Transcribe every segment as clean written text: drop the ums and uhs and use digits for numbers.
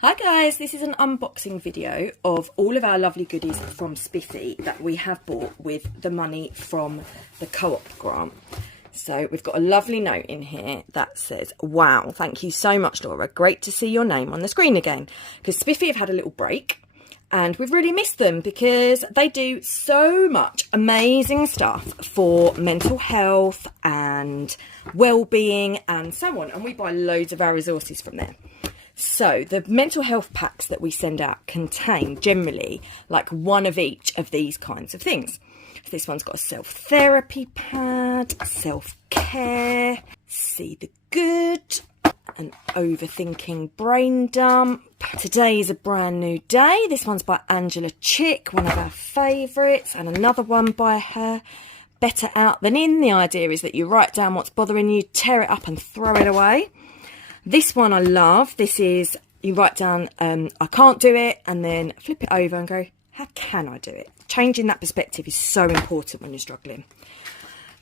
Hi guys, this is an unboxing video of all of our lovely goodies from Spiffy that we have bought with the money from the Co-op grant. So we've got a lovely note in here that says, wow, thank you so much, Laura. Great to see your name on the screen again. Because Spiffy have had a little break and we've really missed them because they do so much amazing stuff for mental health and well-being and so on. And we buy loads of our resources from there. So the mental health packs that we send out contain generally like one of each of these kinds of things. So this one's got a self-therapy pad, self-care, see the good, an overthinking brain dump. Today is a brand new day. This one's by Angela Chick, one of our favourites, and another one by her. Better out than in. The idea is that you write down what's bothering you, tear it up and throw it away. This one I love. This is, you write down, I can't do it, and then flip it over and go, how can I do it? Changing that perspective is so important when you're struggling.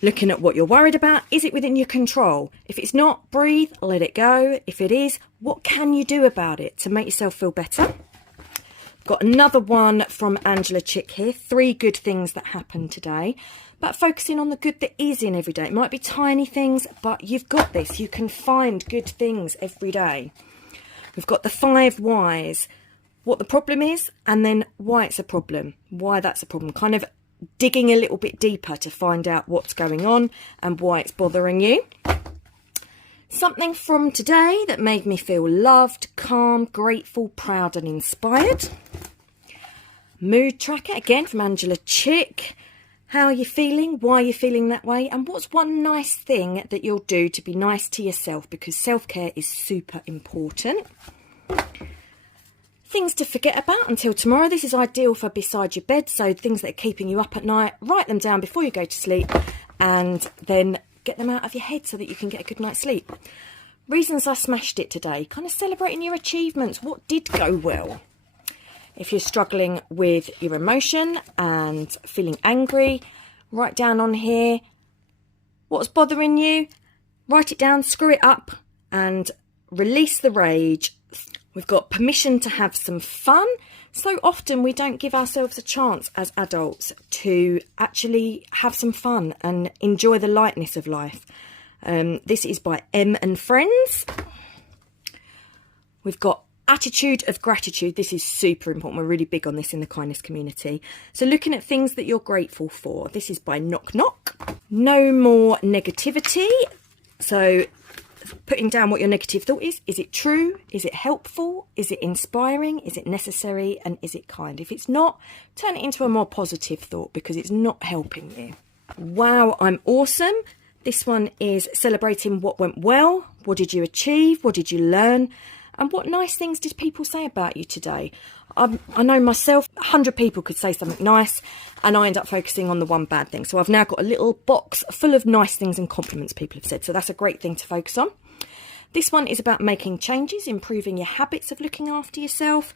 Looking at what you're worried about, is it within your control? If it's not, breathe, let it go. If it is, what can you do about it to make yourself feel better? Got another one from Angela Chick here, 3 good things that happened today. But focusing on the good that is in every day. It might be tiny things, but you've got this. You can find good things every day. We've got the 5 whys, what the problem is, and then why it's a problem, why that's a problem. Kind of digging a little bit deeper to find out what's going on and why it's bothering you. Something from today that made me feel loved, calm, grateful, proud and inspired. Mood tracker, again from Angela Chick. How are you feeling? Why are you feeling that way? And what's one nice thing that you'll do to be nice to yourself? Because self-care is super important. Things to forget about until tomorrow. This is ideal for beside your bed. So things that are keeping you up at night, write them down before you go to sleep and then get them out of your head so that you can get a good night's sleep. Reasons I smashed it today. Kind of celebrating your achievements. What did go well? If you're struggling with your emotion and feeling angry, write down on here what's bothering you, write it down, screw it up and release the rage. We've got permission to have some fun. So often we don't give ourselves a chance as adults to actually have some fun and enjoy the lightness of life. This is by M and Friends. We've got attitude of gratitude. This is super important. We're really big on this in the kindness community. So looking at things that you're grateful for. This is by Knock Knock. No more negativity. So putting down what your negative thought is. Is it true? Is it helpful? Is it inspiring? Is it necessary? And is it kind? If it's not, turn it into a more positive thought because it's not helping you. Wow, I'm awesome. This one is celebrating what went well. What did you achieve? What did you learn? And what nice things did people say about you today? I know myself, 100 people could say something nice and I end up focusing on the one bad thing. So I've now got a little box full of nice things and compliments people have said. So that's a great thing to focus on. This one is about making changes, improving your habits of looking after yourself.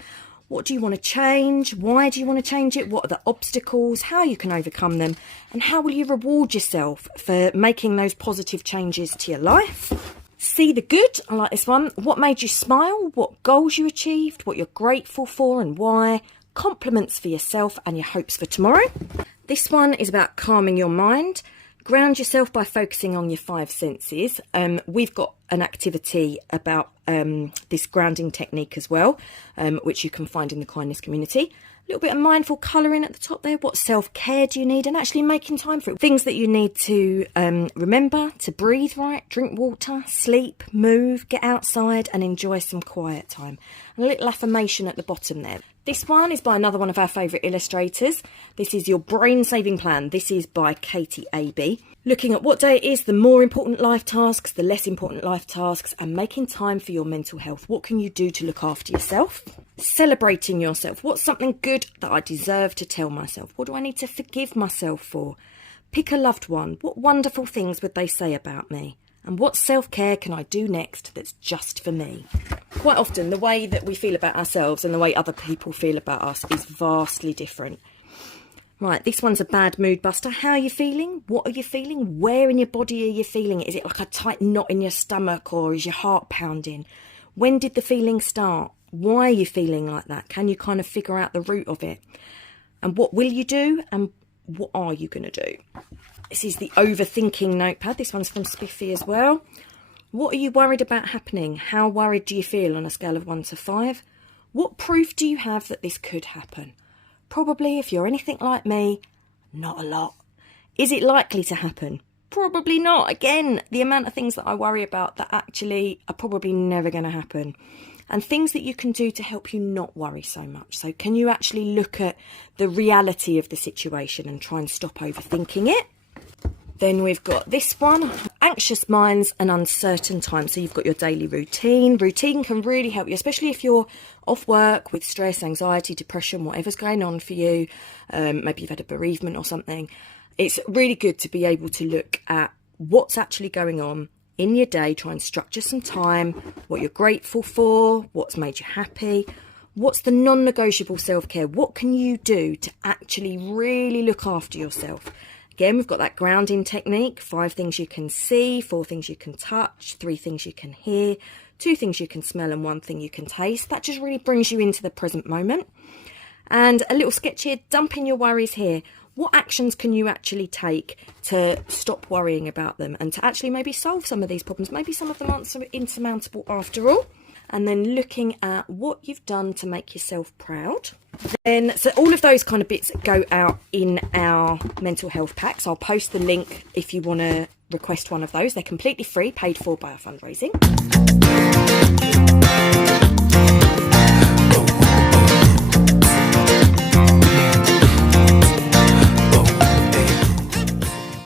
What do you want to change? Why do you want to change it? What are the obstacles? How you can overcome them? And how will you reward yourself for making those positive changes to your life? See the good, I like this one. What made you smile? What goals you achieved? What you're grateful for and why? Compliments for yourself and your hopes for tomorrow. This one is about calming your mind. Ground yourself by focusing on your 5 senses. We've got an activity about this grounding technique as well, which you can find in the kindness community. A little bit of mindful colouring at the top there. What self-care do you need? And actually making time for it. Things that you need to remember, to breathe right, drink water, sleep, move, get outside and enjoy some quiet time. And a little affirmation at the bottom there. This one is by another one of our favourite illustrators. This is your brain saving plan. This is by Katie AB. Looking at what day it is, the more important life tasks, the less important life tasks, and making time for your mental health. What can you do to look after yourself? Celebrating yourself. What's something good that I deserve to tell myself? What do I need to forgive myself for? Pick a loved one. What wonderful things would they say about me? And what self-care can I do next that's just for me? Quite often, the way that we feel about ourselves and the way other people feel about us is vastly different. Right, this one's a bad mood buster. How are you feeling? What are you feeling? Where in your body are you feeling it? Is it like a tight knot in your stomach or is your heart pounding? When did the feeling start? Why are you feeling like that? Can you kind of figure out the root of it? And what will you do? And what are you going to do? This is the overthinking notepad. This one's from Spiffy as well. What are you worried about happening? How worried do you feel on a scale of 1 to 5? What proof do you have that this could happen? Probably, if you're anything like me, not a lot. Is it likely to happen? Probably not. Again, the amount of things that I worry about that actually are probably never going to happen. And things that you can do to help you not worry so much. So can you actually look at the reality of the situation and try and stop overthinking it? Then we've got this one, anxious minds and uncertain times. So you've got your daily routine. Routine can really help you, especially if you're off work with stress, anxiety, depression, whatever's going on for you. Maybe you've had a bereavement or something. It's really good to be able to look at what's actually going on in your day, try and structure some time, what you're grateful for, what's made you happy, what's the non-negotiable self-care, what can you do to actually really look after yourself. Again, we've got that grounding technique, 5 things you can see, 4 things you can touch, 3 things you can hear, 2 things you can smell and 1 thing you can taste. That just really brings you into the present moment. And a little sketch here, dumping your worries here. What actions can you actually take to stop worrying about them and to actually maybe solve some of these problems? Maybe some of them aren't so insurmountable after all. And then looking at what you've done to make yourself proud. Then, so all of those kind of bits go out in our mental health packs. I'll post the link if you want to request one of those. They're completely free, paid for by our fundraising.